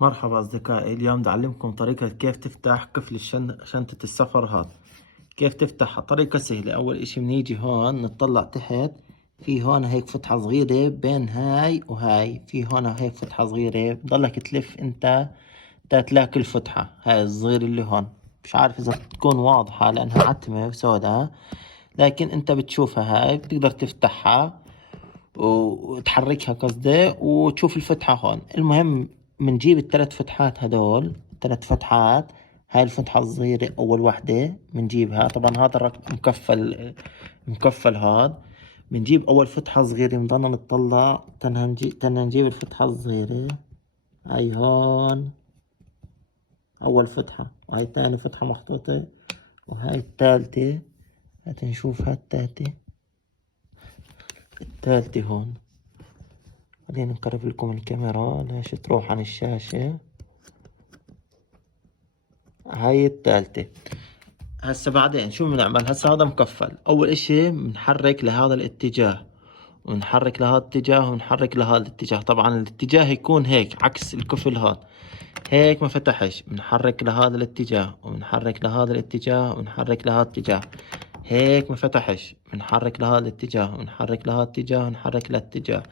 مرحبا أصدقائي، اليوم بدي أعلمكم طريقة كيف تفتح قفل شنطة السفر هاد. كيف تفتحها؟ طريقة سهلة. أول إشي بنيجي هون نطلع تحت، في هون هيك فتحة صغيرة بين هاي وهاي، في هون هيك فتحة صغيرة، بضلك تلف أنت تلاقي الفتحة هاي الصغيرة اللي هون. مش عارف إذا تكون واضحة لأنها عتمة وسوداء، لكن أنت بتشوفها هاي بتقدر تفتحها وتحركها قصدي وتشوف الفتحة هون. المهم بنجيب الثلاث فتحات هدول، ثلاث فتحات. هاي الفتحة الصغيرة أول واحدة بنجيبها، طبعا هذا الرقم مكفل هاد. بنجيب أول فتحة صغيرة، بنضلنا نطلع تنا نجيب الفتحة الصغيرة هاي هون، أول فتحة، وهاي ثاني فتحة محطوطة، وهاي الثالثة. هات نشوف هاي الثالثة هون. خلينا نقرب لكم الكاميرا ليش تروح عن الشاشة. هاي الثالثة. هسا بعدين شو بنعمل؟ هسا هذا مكفل، أول إشي بنحرك لهذا الاتجاه، ونحرك لهذا الاتجاه، ونحرك لهذا الاتجاه. طبعا الاتجاه يكون هيك عكس القفل هاد، هيك ما فتحش. بنحرك لهذا الاتجاه، وبنحرك لهذا الاتجاه، ونحرك لهذا الاتجاه، هيك ما فتحش. بنحرك لهذا الاتجاه، ونحرك لهذا الاتجاه، ونحرك لهالاتجاه،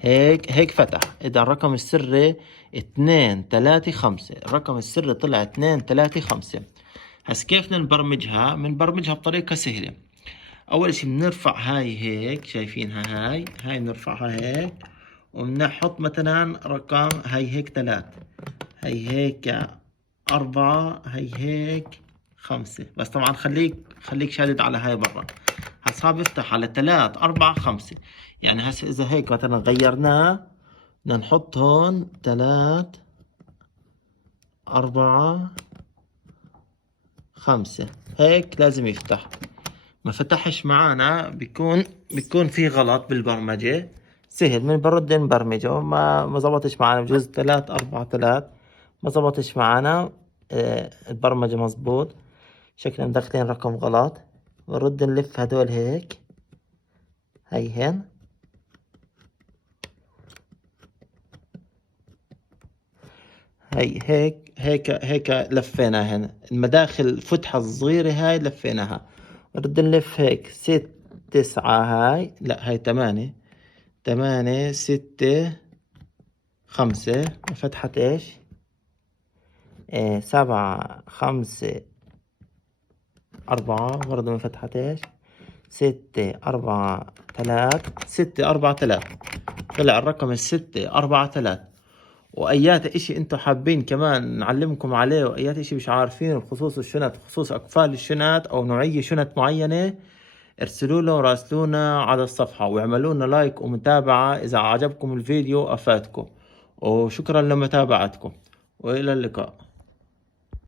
هيك فتح. إذا الرقم السري 2 3 5، الرقم السري طلع 2 3 5. هس كيف بدنا نبرمجها؟ بنبرمجها بطريقة سهلة. أول شي بنرفع هاي هيك، شايفينها هاي بنرفعها هيك، وبنحط مثلا رقم هاي هيك 3، هاي هيك 4، هاي هيك 5. بس طبعا خليك شادد على هاي برا. هسا بيفتح على 3 4 5. يعني هسا إذا هيك مثلا غيرناه، بدنا نحط هون 3 4 5، هيك لازم يفتح. ما فتحش معانا بيكون في غلط بالبرمجة. سهل، من برد نبرمجه. ما زبطش معانا بجوز 3 4 3، ما زبطش معانا. البرمجة مزبوط، شكلنا مدخلين رقم غلط. بنرد نلف هدول هيك، هيهن هي هيك لفيناهن. المداخل فتحة الصغيرة هاي لفيناها. نرد نلف هيك 6 9، هاي لا هاي 8 8 6 5. فتحة ايش؟ 7 5 4. برضه من فتحة ايش؟ 6 4 3. طلع الرقم 6 4 3. وايات اشي انتم حابين كمان نعلمكم عليه، وايات اشي مش عارفين بخصوص الشنط، بخصوص اقفال الشنط او نوعية شنط معينة، ارسلوا له وراسلونا على الصفحة، واعملوا لنا لايك ومتابعة اذا عجبكم الفيديو افادكم. وشكرا لمتابعتكم، والى اللقاء.